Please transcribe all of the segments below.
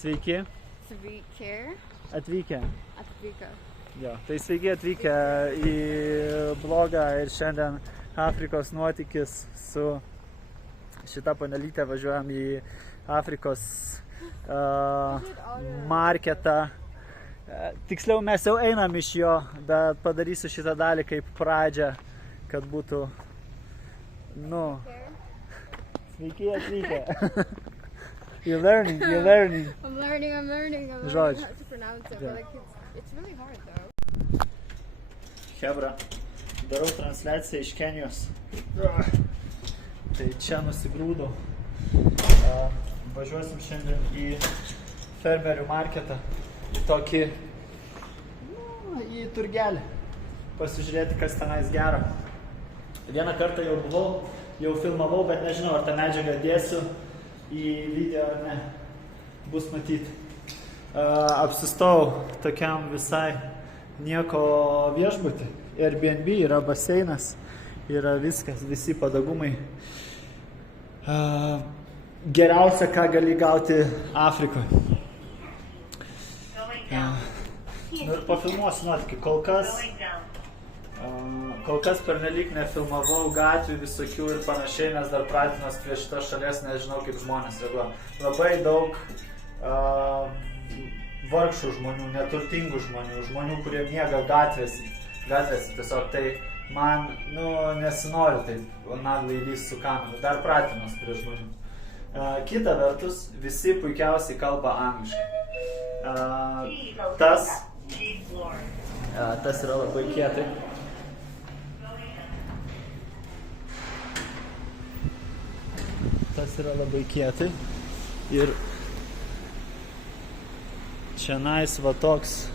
Sveiki. Sveiki. Atvykę. Jo, tai sveiki atvykę į blogą ir šiandien Afrikos nuotykis su šita panelytė. Važiuojam į Afrikos marketą. Tiksliau mes jau einam iš jo, bet padarysiu šitą dalį kaip pradžią, kad būtų, sveiki atvykę. You're learning. I'm learning. I'm learning how to pronounce it, Yeah. but like it's really hard though. Hebra, darau transliaciją iš Kenijos. Tai čia nusigrūdau. Važiuosim šiandien į fermerių marketą. Į tokį, į turgelį. Pasižiūrėti, kas tenais gero. Vieną kartą jau buvau, jau filmavau, bet nežinau, ar tą medžiagą dėsiu į video ar ne. Bus matyti. Apsistojau tokiam visai nieko viešbutį. Airbnb, yra baseinas, yra viskas, visi padagumai. Geriausia, ką gali gauti Afrikoje. Ir pafilmuosiu nuotykį. Kol kas pernelyg nefilmavau gatvių visokių ir panašiai, nes dar pratinos prie šitos šalies, nežinau kaip žmonės reaguoja. Labai daug vargšų žmonių, neturtingų žmonių, žmonių, kurie miega gatvėse. Tiesiog tai man, nesinori taip naglai lįst su kameru, dar pratinos prie žmonių. Kita vertus, visi puikiausiai kalba angliškai. Tas yra labai kietai. Tas yra labai kietai. Ir čianais va toks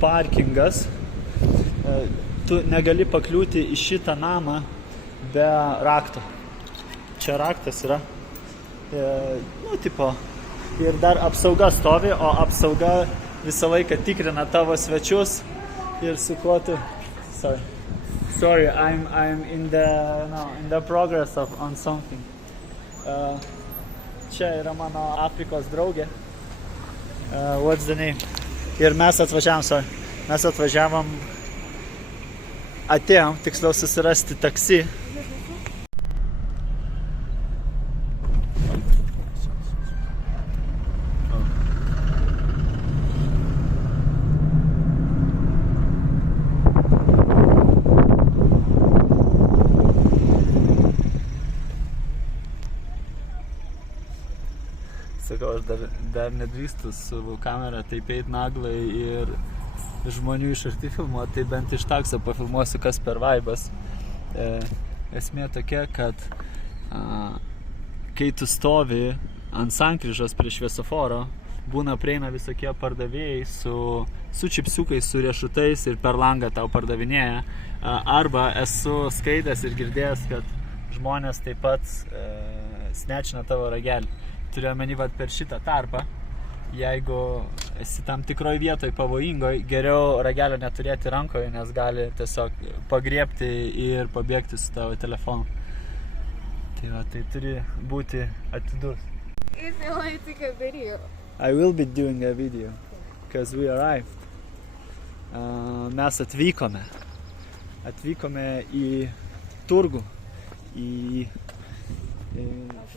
parkingas. Tu negali pakliūti į šitą namą be rakto. Čia raktas yra. Ir dar apsauga stovi, o apsauga visą laiką tikrina tavo svečius ir su kuo tu... Sorry, I'm in the progress on something. Čia yra mano Afrikos draugė. What's the name? Ir mes atvažiavom, atėjom, tiksliau susirasti taksi. Sakau, aš dar nedrįstu su kamera taip eit naglai ir žmonių iš arti filmuoti, tai bent iš takso pafilmuosiu, kas per vaibas. Esmė tokia, kad kai tu stovi ant sankryžos prie šviesoforo, prieina visokie pardavėjai su čipsiukais, su riešutais ir per langą tau pardavinėja. Arba esu skaitęs ir girdėjęs, kad žmonės taip pat snečina tavo ragelį. Turiu omeny per šitą tarpą, jeigu esi tam tikroj vietoj pavojingoj, geriau ragelio neturėti rankoje, nes gali tiesiog pagriebti ir pabėgti su tavo telefonu. Tai turi būti atidus. If you want to take a video. I will be doing a video, because we arrived. Mes atvykome į turgų, į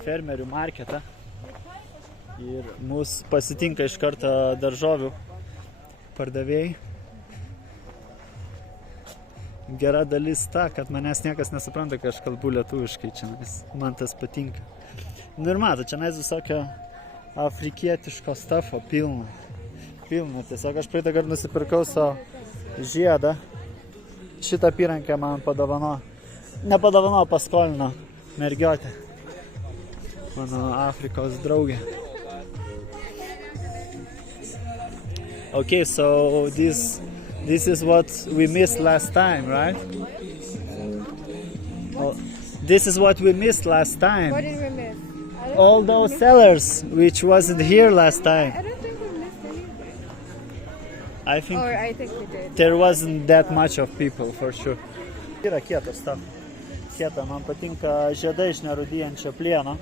fermerių marketą. Ir mus pasitinka iš karto daržovių pardavėjai. Gera dalis ta, kad manęs niekas nesupranta, kad aš kalbu lietuviškai čia, nes man tas patinka. Ir mato, čia visokio afrikietiško stafo pilna. Tiesiog aš praeitą kartą nusipirkau savo žiedą. Šitą apyrankę man paskolino mergiotė. Mano Afrikos draugė. Okay, so this is what we missed last time, right? This is what we missed last time. What did we miss? All those sellers which wasn't here last time. I don't think we missed anything. I think we did. There wasn't that much of people, for sure. Yra kietas stuff. Kieta, man patinka žiedai iš nerūdijančio plieno.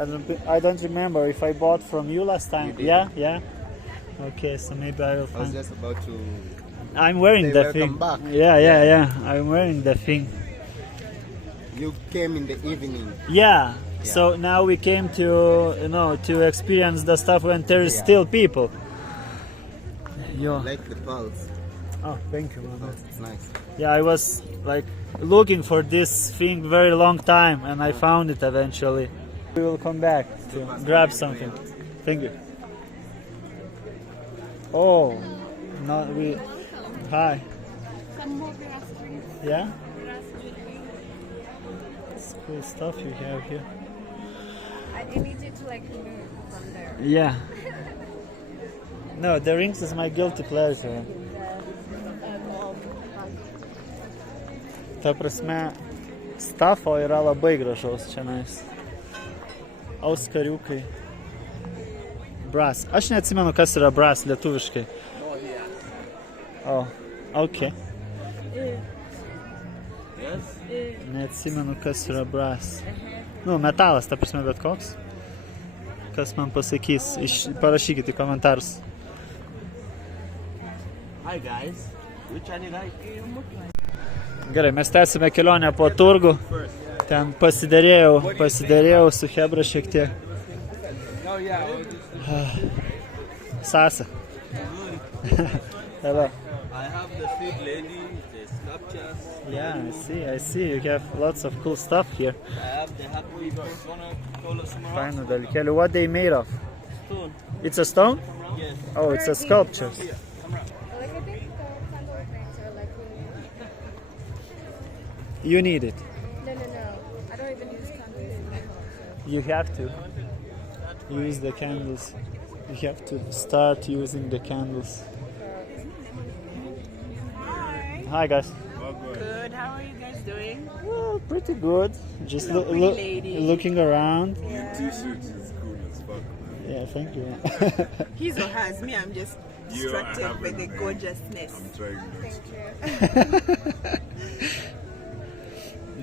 I don't remember if I bought from you last time. did. Yeah. Okay, so maybe I will I was find. just about to. I'm wearing Say the welcome thing. back. Yeah. I'm wearing the thing. You came in the evening. Yeah. So now we came to experience the stuff when there is Yeah. still people. Yo. Like the pulse. Oh, thank you, Oh, man. it's nice. Yeah, I was like looking for this thing very long time, and I found it eventually. We will come back to grab something. Thank you. Oh, no, we. Hi. Some more grass drinks. Yeah, Grass drinks. it's cool stuff you have here. I need you to like move from there. Yeah. No, the rings is my guilty pleasure. Ta prasme, stafo yra labai gražaus čionais. Auskariukai. Brass. Aš neatsimenu, kas yra brass lietuviškai. Oh, ok. Neatsimenu, kas yra brass. Nu, metalas, ta prasme, bet koks. Kas man pasakys, parašykite į komentarus. Hi guys, which one you like? Gerai, mes tęsime kelionę po turgų. Ten pasiderėjau su Hebra šiek tiek. Sasa. Hello. I have the sweet lady, the sculptures. Yeah, I see. You have lots of cool stuff here. I have the happy persona, colors Fainų dalykėlių. What they made of? stone. It's a stone? Yes. Oh, it's a sculpture. Like I think the candle things are like You need it. no. I don't even use candles. You have to use the candles. You have to start using the candles. Hi guys. Good. How are you guys doing? Well, pretty good. Just Lovely lady. looking around. T-shirt is cool as fuck, man. Yeah, thank you. His or hers. Me, I'm just You are distracted by the having a- gorgeousness. I'm trying next.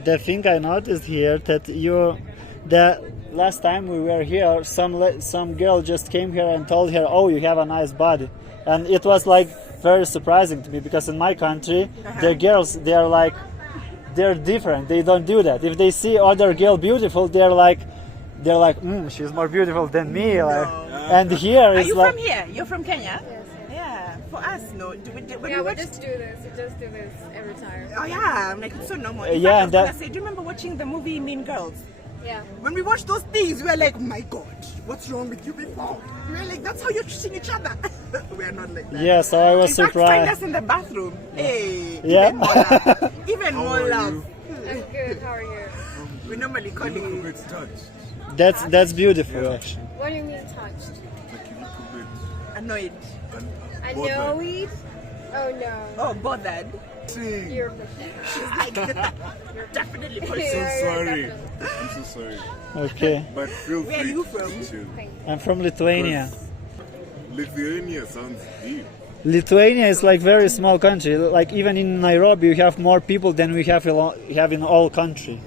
The thing I noticed here that the last time we were here, some girl just came here and told her, "Oh, you have a nice body," and it was like very surprising to me because in my country, the girls they're different. They don't do that. If they see other girl beautiful, they're like, she's more beautiful than me. Like, and here Are it's you like, from here? You're from Kenya? Yes. Yeah. For us, no. When Yeah, we we watched. just do this. We just do this every time. Oh yeah, I'm like it's so normal. In Yeah, fact, I and was gonna that- say, do you remember watching the movie Mean Girls? Yeah. When we watched those things, we were like, my God, what's wrong with you people? We were like, that's how you're treating each other. We are not like that. yeah. So I was In fact, find surprised. us in the bathroom. Hey, Yeah. even more love. Even more are love. you? I'm good. How are you? We normally call You look a it. bit touched. That's beautiful actually. What do you mean touched? Like you look a bit Annoyed. I bothered. know it. Oh no. Oh, bothered. Sing. You're pushing. She's like, definitely I'm pushing. so Yeah, sorry. definitely. I'm so sorry. Okay, But feel free Where are you to from? chill. I'm from Lithuania. Lithuania sounds deep. Lithuania is like very small country. Like even in Nairobi, you have more people than we have in all country.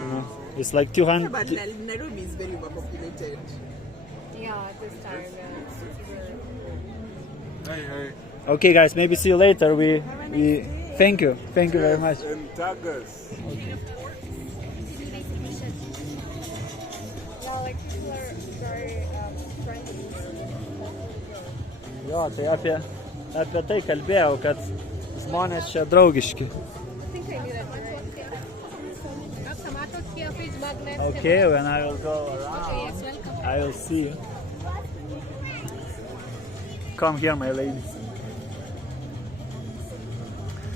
You know, it's like Yeah, 200. but Nairobi is very overpopulated. Yeah, at this time. Hey, hey. Okay, guys, maybe see you later. We thank you very much. And tag us. No, like people are very friendly. Jo, tai apie tai kalbėjau, kad žmonės čia draugiški. I think I knew that. Okay, when I will go around, Yes, welcome. I will see you. Come here, my lady.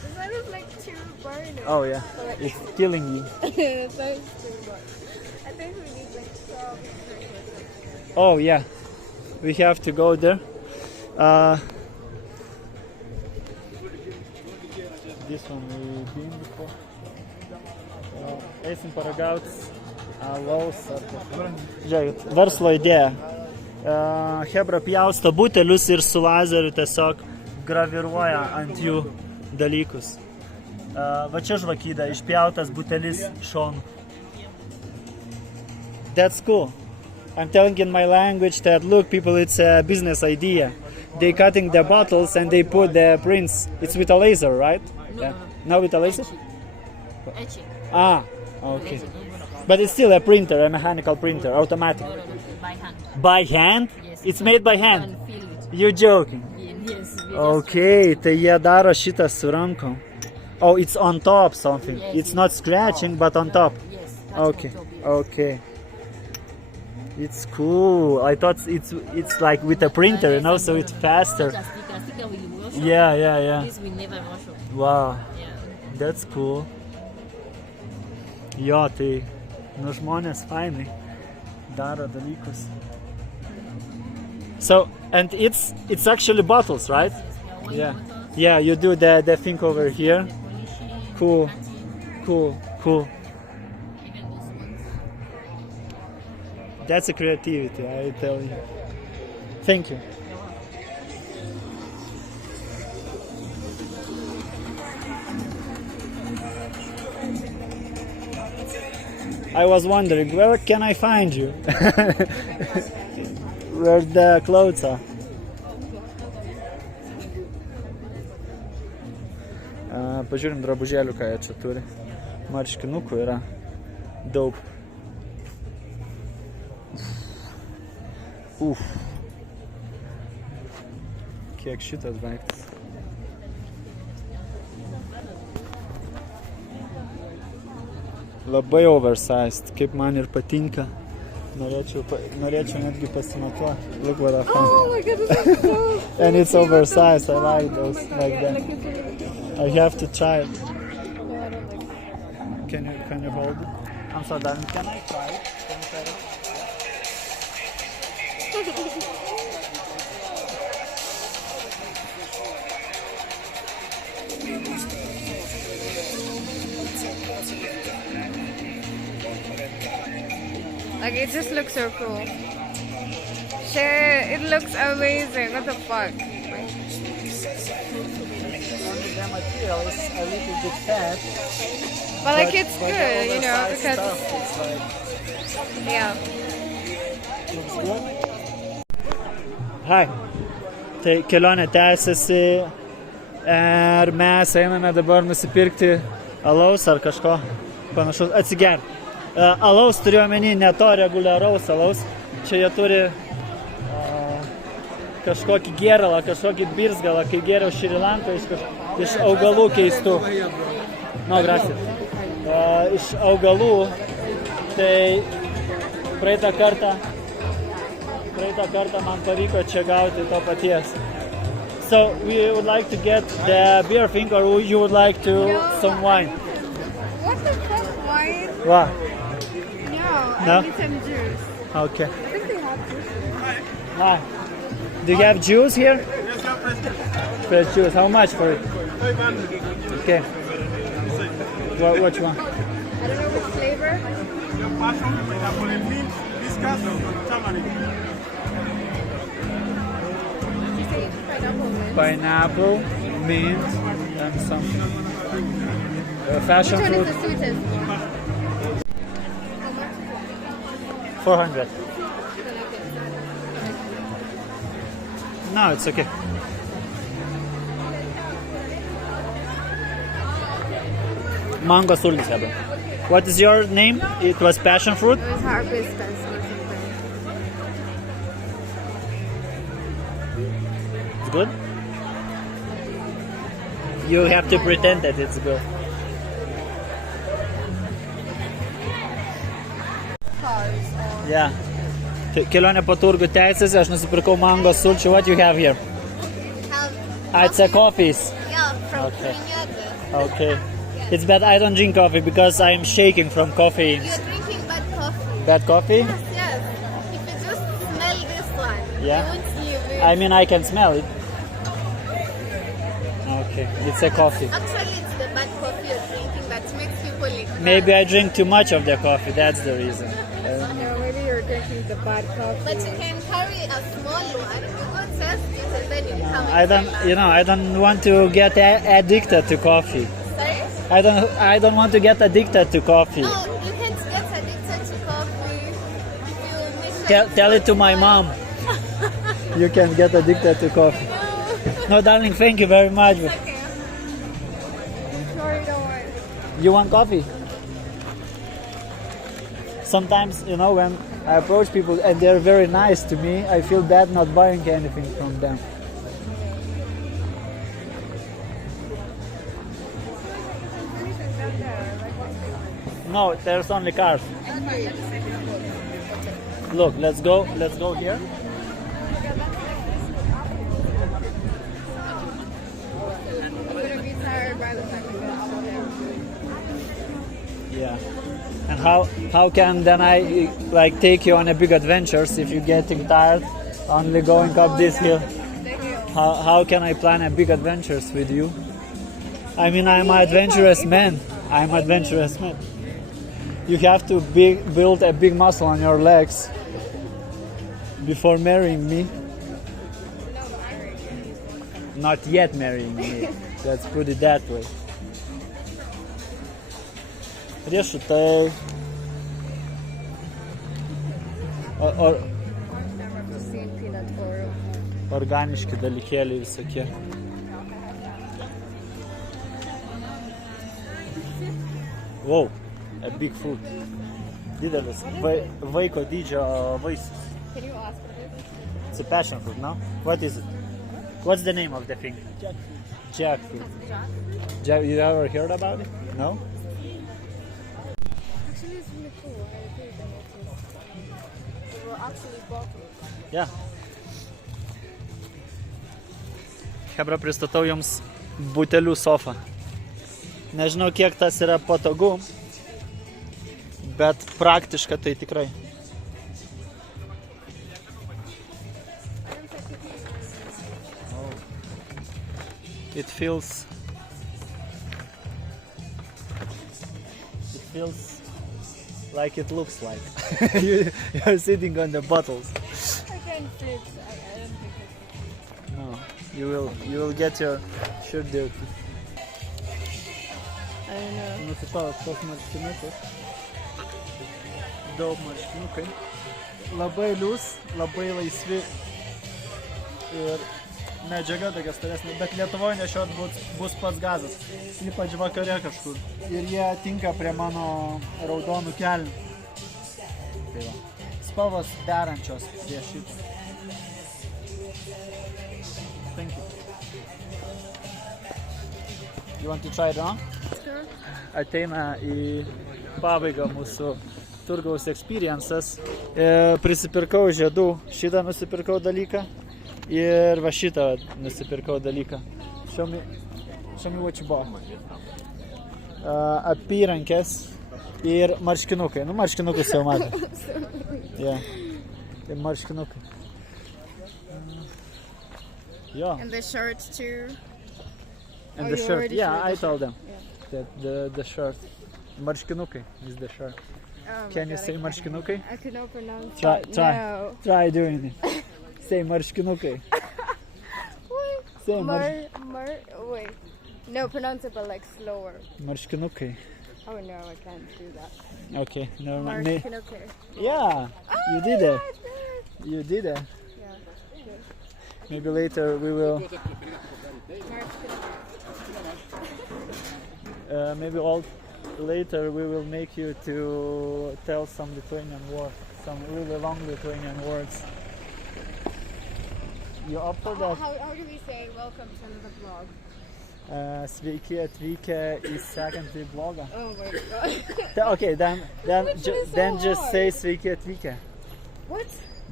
This one is like too burning. Oh yeah, it's killing you. It's like too much. I think we need like some. Oh yeah, we have to go there. This one we've been before. Eisim paragauti alaus ar kažką. Žiūrėkit, verslo idėja. Hebra pjausto butelius ir su lazeriu tiesiog graviruoja ant jų dalykus. Va čia žvakyda, išpjautas butelis šonu. That's cool. I'm telling in my language that look, people, it's a business idea. They cutting the bottles and they put the prints. It's with a laser, right? No. No, with a laser. Etching. Ah, okay. But it's still a printer, a mechanical printer, automatic. By hand. By hand? Yes. It's made by And hand. feel it. You joking? Yes. Okay, tai jie daro šitą su rankom. Oh, it's on top something. Yes, It's yes. not scratching, but on top. Yes. That's Okay, on top, yes. okay. It's cool. I thought it's like with a printer, you know, so it's faster. Sticker will wash off. Yeah. This will never wash off. Wow, Yeah. that's cool. Jo, tai, nu žmonės fainai daro dalykus. So, and it's actually bottles, right? Yeah. Yeah, you do the thing over here. Cool. Cool. Even those ones. That's a creativity, I tell you. Thank you. I was wondering, where can I find you? Where the clothes are. Pažiūrim drabužėlių, ką jie čia turi. Marškinukų yra daug. Uf. Kiek šitas daiktas. Labai oversized, kaip man ir patinka. Norėčiau netgi pasimatuoti. Look what I found. Oh my god, this is so And it's oversized, I like those like that. I have to try it. No, I don't like it. Can you hold it? I'm sorry, darling, can I try it? Can you try it? Like, it just looks so cool. Shit, it looks amazing. What the fuck? Only the material is a little bit fat. But like, it's but the good, you know, oversized because stuff, it's like, yeah. looks good. Hi. Tai kelionė tęsiasi ir mes einame dabar nusipirkti alaus ar kažko panašaus, atsigerti. Alaus turiu omeny, ne to reguliaraus alaus. Čia jie turi kažkokį gėralą, kažkokį birzgalą, kai gėriau Šri Lanką iš augalų keistų. No, gracias. Iš augalų, tai praeitą kartą man pavyko čia gauti to paties. So we would like to get the beer thing, or you would like to some wine? What the fuck, wine? Wow. No, No? I need some juice. Okay. I think they have juice. Hi. Do you have juice here? Fresh juice. How much for it? Okay. What you want? I don't know which flavor. Did you say pineapple mint? Pineapple, mint, and something. Fashion Which one is fruit. the sweetest? 400. No, it's okay. Mango sultis hebben. What is your name? It was passion fruit? It was hibiscus or something. It's good? You have to pretend that it's good. Yeah. Kelionė po turgų teisėse, aš nusipirkau mango sulčių. What you have here? It's a coffees. Yeah, from Okay. Trinidad. Okay. It's bad I don't drink coffee because I'm shaking from coffee. You're drinking bad coffee. Bad coffee? Yes. If you just smell this one, Yeah. you won't sleep. I mean, I can smell it. Okay, it's a coffee. Actually, it's the bad coffee you're drinking that makes people like Maybe I drink too much of the coffee, that's the reason. No, maybe you're drinking the bad coffee. But you can carry a small one, you go test it, and then you come I don't, I don't want to get addicted to coffee. Sorry? I don't want to get addicted to coffee. No, you can't get addicted to coffee if you mix Tell it to my mom. You can get addicted to coffee. No, darling, thank you very much. Okay. Sorry, don't worry. You want coffee? Sometimes, you know, when I approach people and they're very nice to me, I feel bad not buying anything from them. No, there's only cars. Look, let's go here. I'm gonna be tired by the time we get out of there. Yeah. And how can then I like take you on a big adventures if you're getting tired only going up this hill? How can I plan a big adventures with you? I mean, I'm an adventurous man. I'm an adventurous man. You have to build a big muscle on your legs before marrying me. Not yet marrying me. Let's put it that way. Riešutai. Organiški dalykėliai visokie. Wow, a big fruit. Didelis vaiko dydžio vaisius. Can you ask for this? It's a passion fruit, no? What is it? What's the name of the thing? Jackfruit. Jackfruit. You ever heard about it? No? Actually, it's really cool. I agree that they were actually bottles. Yeah. Hebra, pristatau jums butelių sofą. Nežinau, kiek tas yra patogu, bet praktiška tai tikrai. It feels like it looks like. You're sitting on the bottles. I can't fit. I don't think it's... No, you will get your shirt dirty. I don't know. Nusipavęs tos marškinukus. Daug marškinukai. Labai liūs, labai laisvi ir medžiaga tokia storesnė, bet Lietuvoje nešiot bus pats gazas, ypač vakare kažkur. Ir jie tinka prie mano raudonų kelnių. Tai va. Spalvos derančios prie šito. Thank you. You want to try it on? Sure. Ateina į pabaigą mūsų turgaus experiences. Prisipirkau žiedų, šitą nusipirkau dalyką ir va šitą nusipirkau dalyką. Show me what you bought. Apyrankės ir marškinukai. Nu, marškinukus jau matė. Yeah. Ir marškinukai. Yeah. And the shirt too. And Oh, the you shirt. already Yeah, showed the I told shirt. them that the shirt. Marškinukai is the shirt. Oh my Can you God, say I can't- marškinukai? I could not pronounce Try, it. try, No. try doing it. Say marškinukai. Say Wait. No, pronounce it but like slower. marškinukai. Oh no, I can't do that. Okay, never mind. Marshkinukai. Yeah, you did it. Yeah, You did it. yeah. Maybe later we will. Maybe later we will make you to tell some Lithuanian words, some really long Lithuanian words. You up for that? How do we say welcome to the vlog? Sveiki atvykę į sekantį vlogą. Oh my god. Okay, then Which is so then just hard. say sveiki atvykę. What?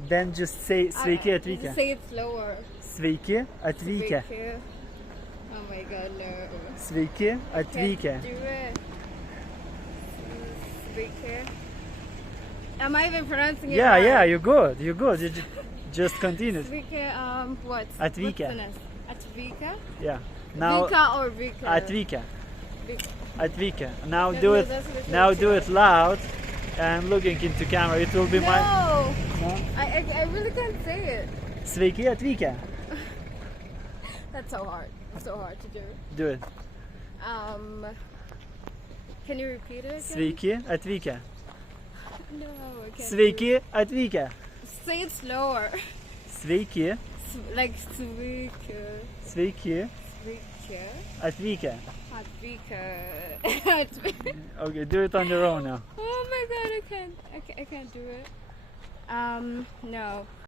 Then just say sveiki atvykę. Say it slower. Sveiki atvykę. Sveiki. Oh my god, no. Sveiki atvykę. Can't do it. Sveiki. Am I even pronouncing it Yeah, right? yeah, you're good. You're good. You just continue. Sveiki, what? Atvykę. What's the next? Atvykę? Yeah. Now Vika or Vika? atvykę. Vika. Atvykę. Now No, do no, it. that's what Now you're do it loud and looking into camera. It will be No! my. No? I really can't say it. Sveiki atvykę. That's so hard. So hard to do. Do it. Can you repeat it again? Sveiki atvykę. No, I can't. Sveiki atvykę. Say it slower. Sveiki. Like Svika. Sveiki. Svika. Atvykę. Advika. Okay, do it on your own now. Oh my god, I can't do it. No.